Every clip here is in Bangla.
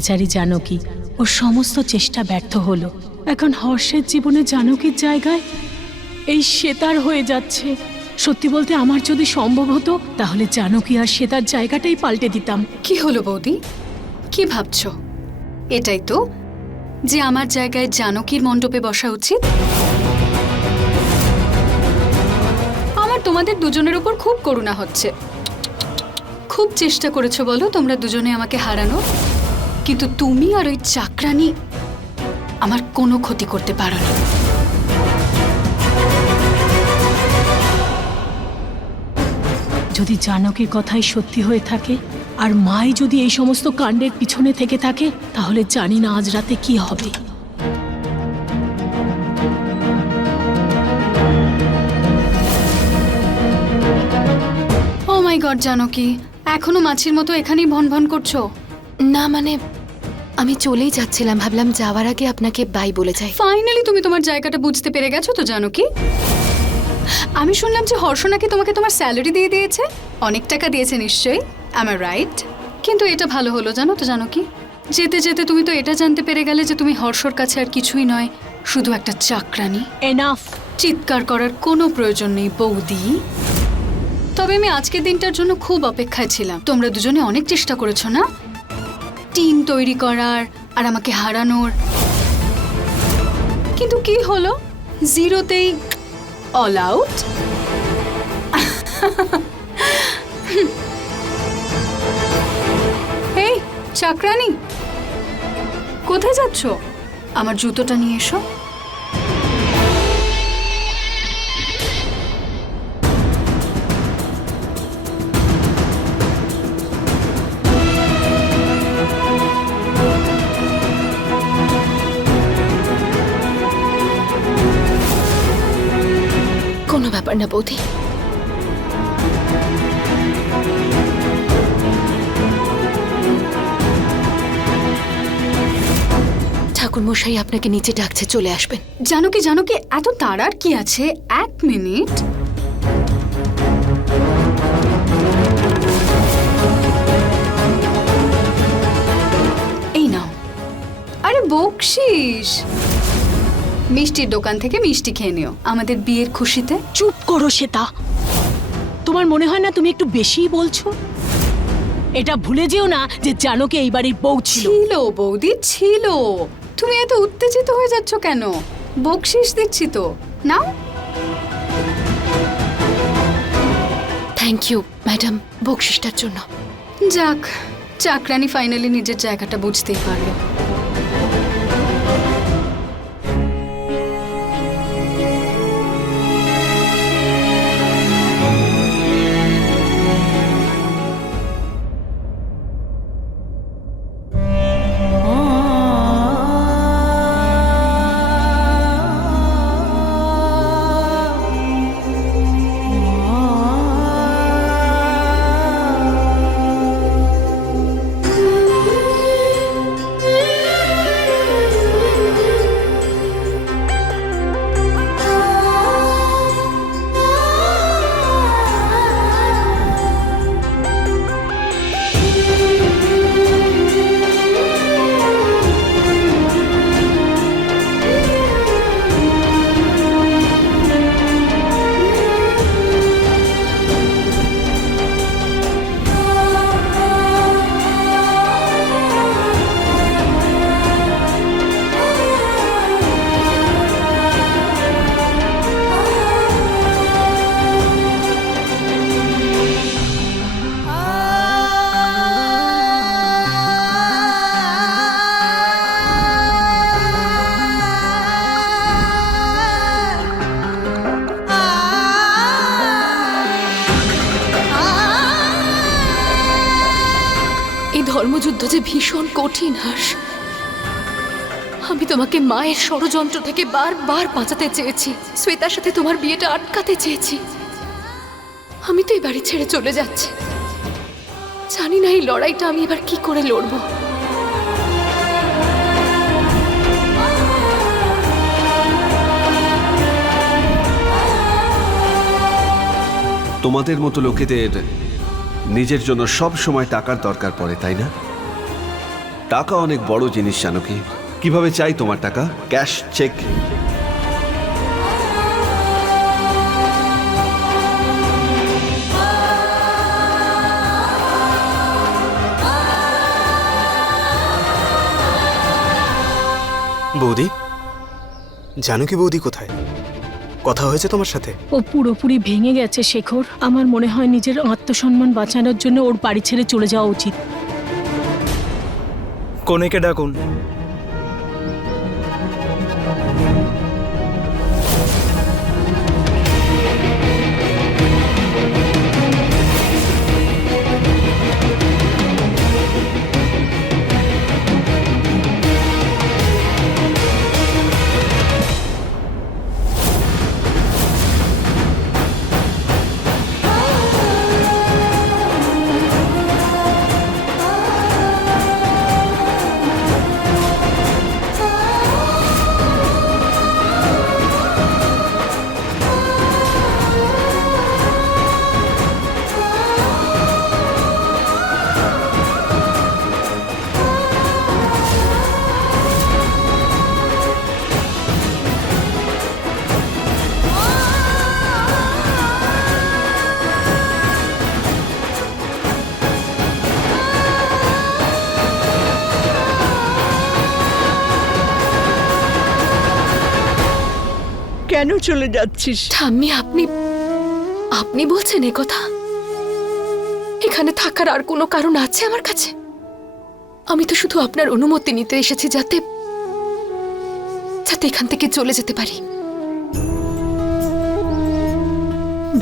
বেচারি জানকী ওর সমস্ত চেষ্টা ব্যর্থ হলো। এখন হর্ষের জীবনে জানকীর জায়গায় এই শ্বেতার হয়ে যাচ্ছে। সত্যি বলতে আমার যদি সম্ভব হতো, তাহলে জানকী আর শ্বেতার জায়গাটাই পাল্টে দিতাম। কি হলো বৌদি? কি ভাবছ? এটাই তো যে আমার জায়গায় জানকীর মণ্ডপে বসা উচিত? আমার তোমাদের দুজনের উপর খুব করুণা হচ্ছে। খুব চেষ্টা করেছ বলো তোমরা দুজনে আমাকে হারানো কিন্তু তুমি আর ওই চাকরানি আমার কোনো ক্ষতি করতে পারো না যদি জানকীর কথাই সত্যি হয়ে থাকে আর মাই যদি এই সমস্ত কাণ্ডের পিছনে থেকে থাকে তাহলে জানি না আজ রাতে কি হবে। ও মাই গড জানকী এখনও মাছির মতো এখানেই ভন ভন করছ? না মানে আমি চলেই যাচ্ছিলাম। ভাবলাম যাওয়ার আগে আপনাকে বাই বলে যাই। ফাইনালি তুমি তোমার জায়গাটা বুঝতে পেরে গেছো তো জানো কি? আমি শুনলাম যে হর্ষ নাকি তোমাকে তোমার স্যালারি দিয়ে দিয়েছে। অনেক টাকা দিয়েছে নিশ্চয়ই। আমার রাইট কিন্তু এটা ভালো হলো জানো তো জানো কি? যেতে যেতে তুমি তো এটা জানতে পেরে গেলে যে তুমি হর্ষর কাছে আর কিছুই নয় শুধু একটা চাকরানি এনাফ চিৎকার করার কোনো প্রয়োজন নেই বৌদি। তবে আমি আজকের দিনটার জন্য খুব অপেক্ষায় ছিলাম। তোমরা দুজনে অনেক চেষ্টা করেছ না? টিম তৈরি করার আর আমাকে হারানোর। কিন্তু কি হলো? জিরোতেই অল আউট এই, চাকরানি, কোথায় যাচ্ছ? আমার জুতোটা নিয়ে এসো। না বৌদি। ঠাকুর মশাই আপনাকে নিচে ডাকছে, চলে আসবেন। জানো কি জানো কি, এত তাড়ার কি আছে? এক মিনিট। এই নাও। আরে বকশিস। মিষ্টির দোকান থেকে মিষ্টি খেয়ে নিও। আমাদের বিয়ের খুশিতে চুপ করো শ্বেতা। তোমার মনে হয় না তুমি একটু বেশিই বলছো? এটা ভুলে যেও না যে জানকী এই বাড়ির বউ ছিল। ছিল বৌদি ছিল। তুমি এত উত্তেজিত হয়ে যাচ্ছ কেন? বকশিস দিচ্ছি তো। নাও। থ্যাংক ইউ ম্যাডাম বকশিসটার জন্য। যাক চাকরানি ফাইনালি নিজের জায়গাটা বুঝতেই পারল। আমি তোমাকে মায়ের ষড়যন্ত্র থেকে বারবার বাঁচাতে চেয়েছি। শ্বেতার সাথে তোমার বিয়েটা আটকাতে চেয়েছি। আমি তো এই বাড়ি ছেড়ে চলে যাচ্ছি। জানি না এই লড়াইটা আমি এবার কি করে লড়বো। তোমাদের মতো লোকেদের নিজের জন্য সব সময় টাকার দরকার পড়ে, তাই না? টাকা অনেক বড় জিনিস জানকি। কীভাবে চাই তোমার টাকা? Cash check. বৌদি জানো কি বৌদি কোথায়? কথা হয়েছে তোমার সাথে? ও পুরোপুরি ভেঙে গেছে শেখর। আমার মনে হয় নিজের আত্মসম্মান বাঁচানোর জন্য ওর বাড়ি ছেড়ে চলে যাওয়া উচিত। কনেকে ডাকুন? কেন চলে যাচ্ছিস? ঠাম্মি আপনি আপনি বলছেন এ কথা। এখানে থাকার আর কোনো কারণ আছে আমার কাছে? আমি তো শুধু আপনার অনুমতি নিতে এসেছি যাতে যাতে এখান থেকে চলে যেতে পারি।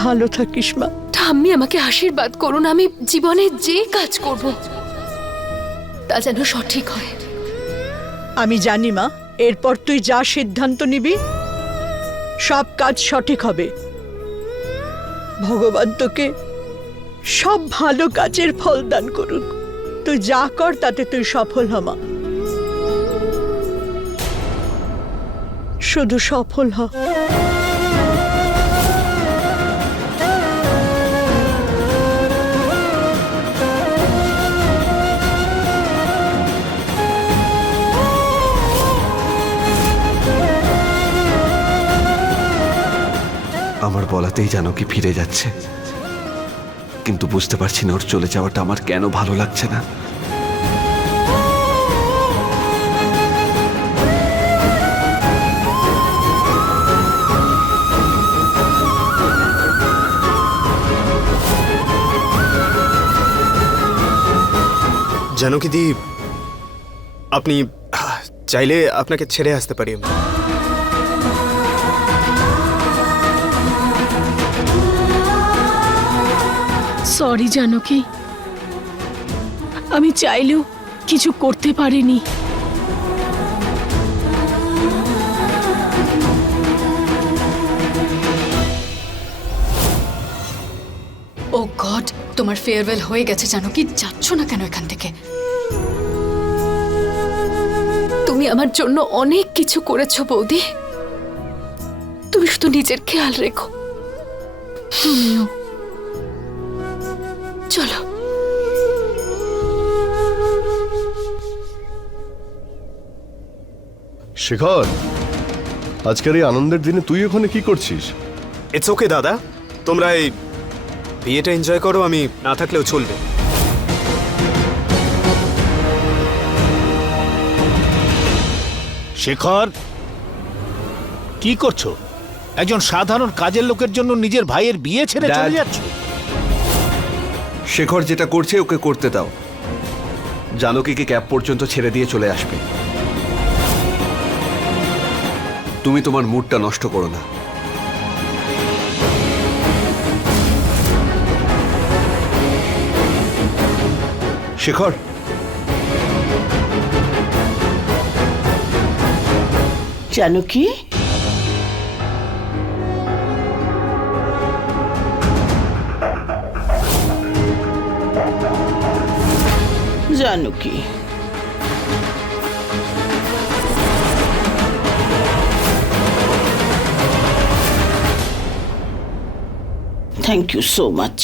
ভালো থাকিস মা। ঠাম্মি আমাকে আশীর্বাদ করুন। আমি জীবনে যে কাজ করব তা যেন সঠিক হয়। আমি জানি মা। এরপর তুই যা সিদ্ধান্ত নিবি সব কাজ সঠিক হবে। ভগবান তোকে সব ভালো কাজের ফল দান করুক তুই যা কর, তাতে তুই সফল হমা শুধু সফল হ। আমার বলাতেই জানো কি ফিরে যাচ্ছে। কিন্তু বুঝতে পারছি না ওর চলে যাওয়াটা আমার কেন ভালো লাগছে না। জানো কি দি আপনি চাইলে আপনাকে ছেড়ে আসতে পারি। আমি। সরি জানকি আমি চাইলেও কিছু করতে পারিনি। ও গড তোমার ফেয়ারওয়েল হয়ে গেছে জানো কি যাচ্ছ না কেন এখান থেকে? তুমি আমার জন্য অনেক কিছু করেছ, বৌদি। তুমি শুধু নিজের খেয়াল রেখো। তুমিও। চলো। শেখর আজকের এই আনন্দের দিনে তুই ওখানে কি করছিস? ইটস ওকে দাদা। তোমরা এই বিয়েটা এনজয় করো আমি না থাকলেও চলবে। শেখর কি করছ? একজন সাধারণ কাজের লোকের জন্য নিজের ভাইয়ের বিয়ে ছেড়ে চলে. যাচ্ছ? শেখর যেটা করছে, ওকে করতে দাও। জানকীকে ক্যাব পর্যন্ত ছেড়ে দিয়ে চলে আসবে। তুমি তোমার মুডটা নষ্ট করো না। শেখর! জানো কি জানো কি? থ্যাংক ইউ সো মাচ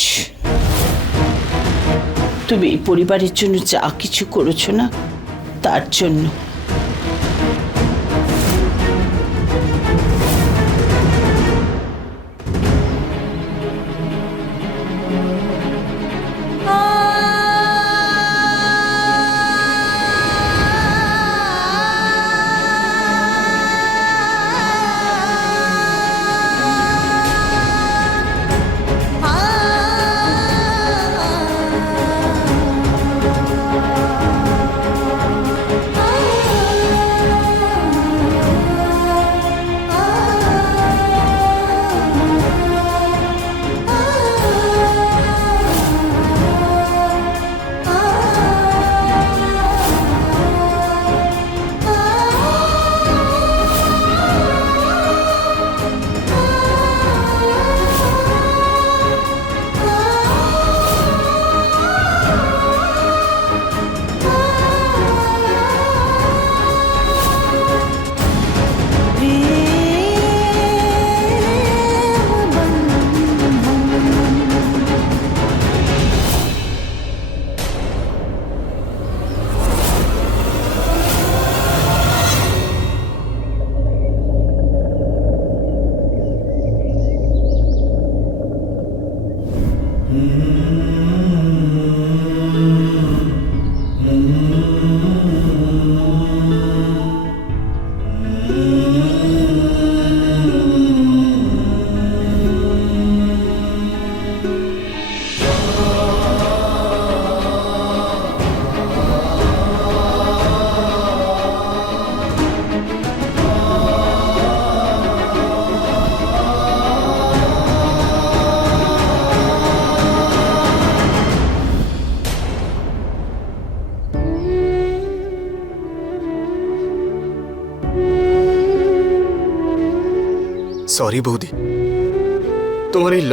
তুমি এই পরিবারের জন্য যা কিছু করেছ না, তার জন্য।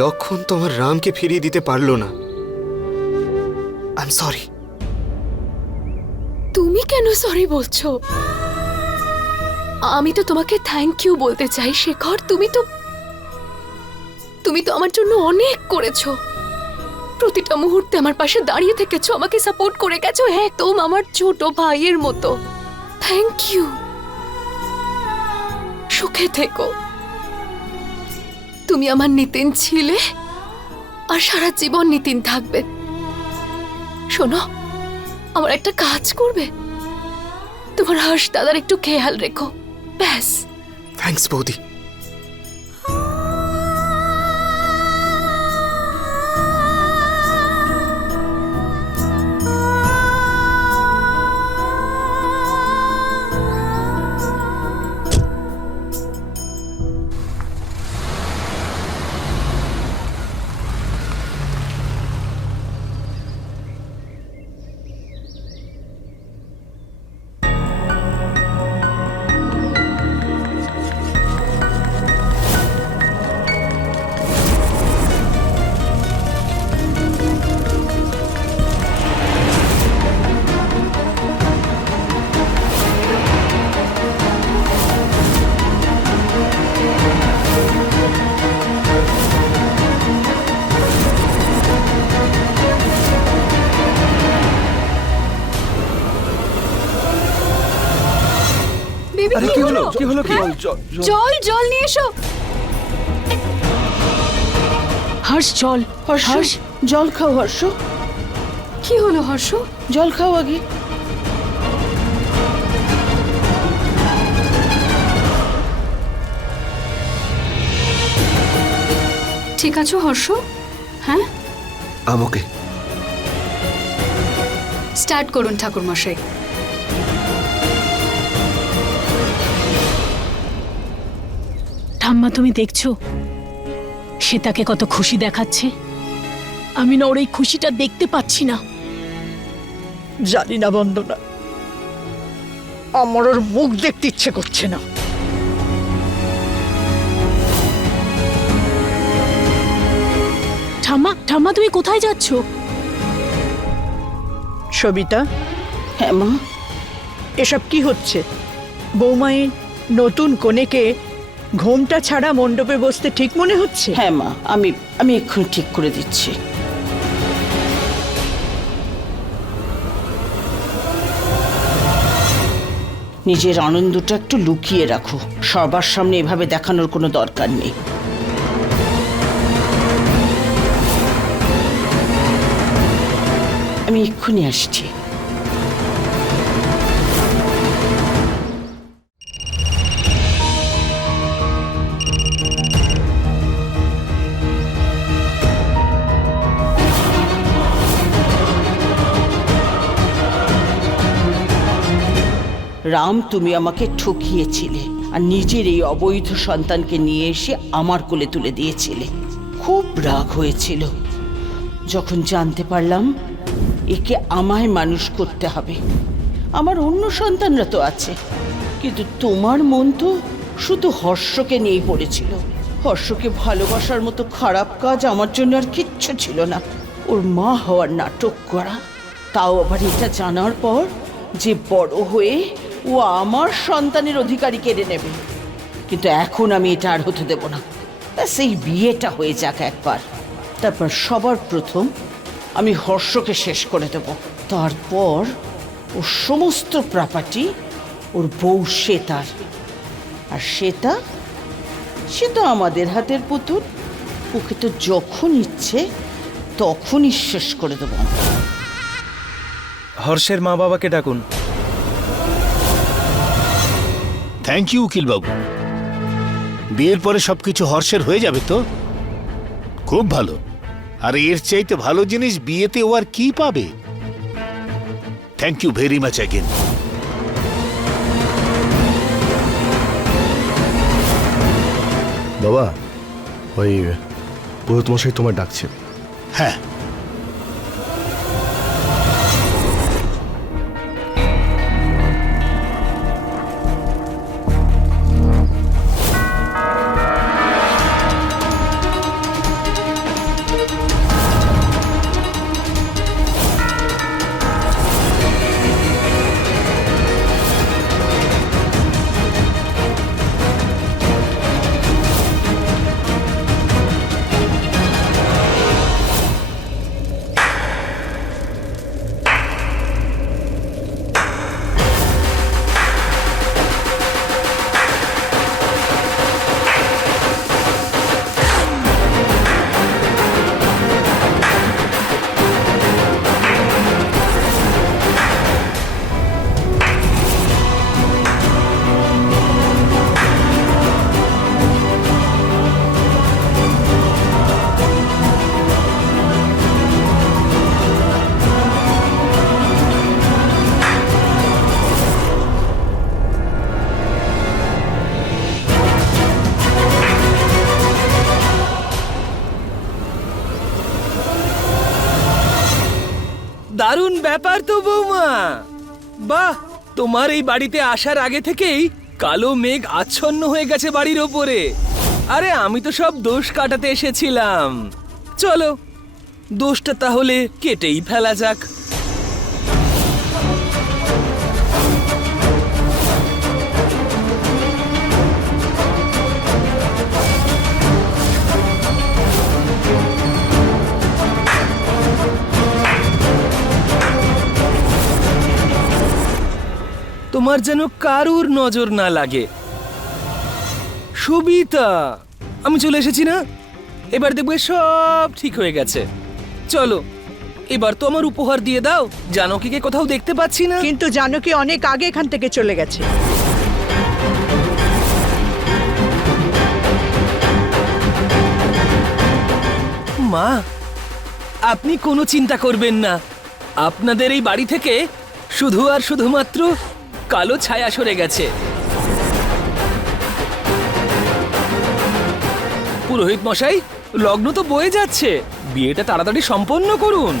লক্ষণ তোমার রামকে ফিরিয়ে দিতে পারল না। সরি তুমি কেন সরি বলছো? আমি তো তোমাকে থ্যাংক ইউ বলতে চাই, শেখর। তুমি তো তুমি তো আমার জন্য অনেক করেছ। প্রতিটা মুহূর্তে আমার পাশে দাঁড়িয়ে থেকেছো, আমাকে সাপোর্ট করে গেছো। হ্যাঁ একদম আমার ছোট ভাইয়ের মতো। থ্যাংক ইউ সুখে থেকো। তুমি আমার নিতিন ছিলে? আর সারা জীবন নিতিন থাকবে। শোনো, আমার একটা কাজ করবে। তোমার হর্ষ দাদার একটু খেয়াল রেখো। ব্যাস। থ্যাংকস বৌদি। কি হলো কি? জল- জল- জল। জল নিয়ে এসো। হর্ষ চল হর্ষ জল খাও হর্ষ। কি হলো হর্ষ? জল খাও আগে। ঠিক আছো হর্ষ? হ্যাঁ? আমাকে স্টার্ট করুন ঠাকুর মশাই ঠাম্মা তুমি দেখছ? সে তাকে কত খুশি দেখাচ্ছে। আমি না ওর এই খুশিটা দেখতে পাচ্ছি না। জানি না বন্দনা। আমার ওর মুখ দেখতে ইচ্ছে করছে না। ঠাম্মা ঠাম্মা তুমি কোথায় যাচ্ছ? সবিতা? হ্যাঁ মা। এসব কি হচ্ছে? বৌমায়ের নতুন কনেকে ঘোমটা ছাড়া মণ্ডপে বসতে ঠিক মনে হচ্ছে? হ্যাঁ মা, আমি আমি এক্ষুনি ঠিক করে দিচ্ছি। নিজের আনন্দটা একটু লুকিয়ে রাখো। সবার সামনে এভাবে দেখানোর কোনো দরকার নেই। আমি এক্ষুনি আসছি। রাম, তুমি আমাকে ঠকিয়েছিলে আর নিজের এই অবৈধ সন্তানকে নিয়ে এসে আমার কোলে তুলে দিয়েছিলে। খুব রাগ হয়েছিল। যখন জানতে পারলাম, একে আমায় মানুষ করতে হবে। আমার অন্য সন্তানরা তো আছে, কিন্তু তোমার মন তো শুধু হর্ষকে নিয়েই পড়েছিল। হর্ষকে ভালোবাসার মতো খারাপ কাজ আমার জন্য আর কিচ্ছু ছিল না। ওর মা হওয়ার নাটক করা, তাও আবার এটা জানার পর যে বড় হয়ে ও আমার সন্তানের অধিকারী কেড়ে নেবে। কিন্তু এখন আমি এটা আর হতে দেব না। ব্যাস এই বিয়েটা হয়ে যাক একবার। তারপর সবার প্রথম আমি হর্ষকে শেষ করে দেব। তারপর ওর সমস্ত প্রপার্টি ওর বউ শ্বেতার। আর শ্বেতা, সে তো আমাদের হাতের পুতুল। ওকে তো যখন ইচ্ছে তখনই শেষ করে দেবো। হর্ষের মা বাবাকে ডাকুন। থ্যাংক ইউ উকিল বাবু বিয়ের পরে সবকিছু হর্ষের হয়ে যাবে তো? খুব ভালো। আর এর চাইতে ভালো জিনিস বিয়েতে ও আর কি পাবে? Thank you very much again বাবা ওই পুরোহিত মশাই তোমার ডাকছে। হ্যাঁ। তোমার এই বাড়িতে আসার আগে থেকেই কালো মেঘ আচ্ছন্ন হয়ে গেছে বাড়ির ওপরে। আরে, আমি তো সব দোষ কাটাতে এসেছিলাম। চলো, দোষটা তাহলে কেটেই ফেলা যাক। তোমার যেন কারুর নজর না লাগে। সবিতা আমি চলে এসেছি না? এবার দেখবে সব ঠিক হয়ে গেছে। চলো এবার তো আমার উপহার দিয়ে দাও। জানকীকে কোথাও দেখতে পাচ্ছি না। কিন্তু জানকী অনেক আগে এখান থেকে চলে গেছে। মা আপনি কোনো চিন্তা করবেন না। আপনাদের এই বাড়ি থেকে শুধু আর শুধুমাত্র কালো ছায়া সরে গেছে। পুরোহিত মশাই লগ্ন তো বয়ে যাচ্ছে। বিয়েটা তাড়াতাড়ি সম্পন্ন করুন।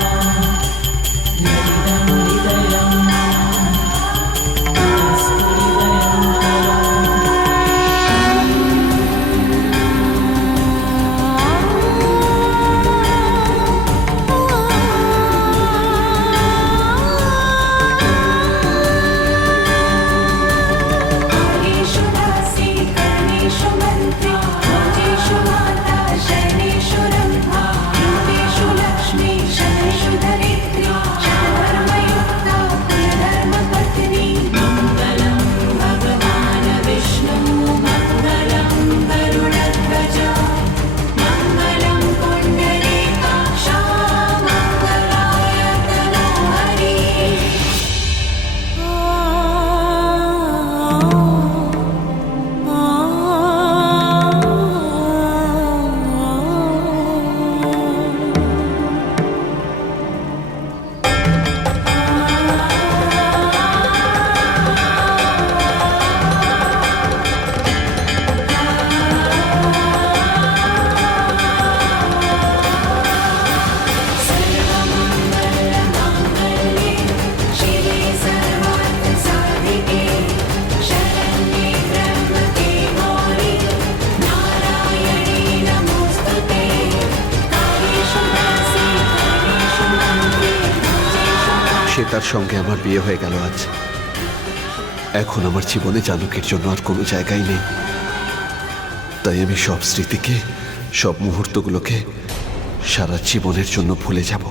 সঙ্গে আমার বিয়ে হয়ে গেল আজ। এখন আমার জীবনে জানকীর জন্য আর কোনো জায়গাই নেই। তাই আমি সব স্মৃতিকে, সব মুহূর্তগুলোকে সারা জীবনের জন্য ভুলে যাব।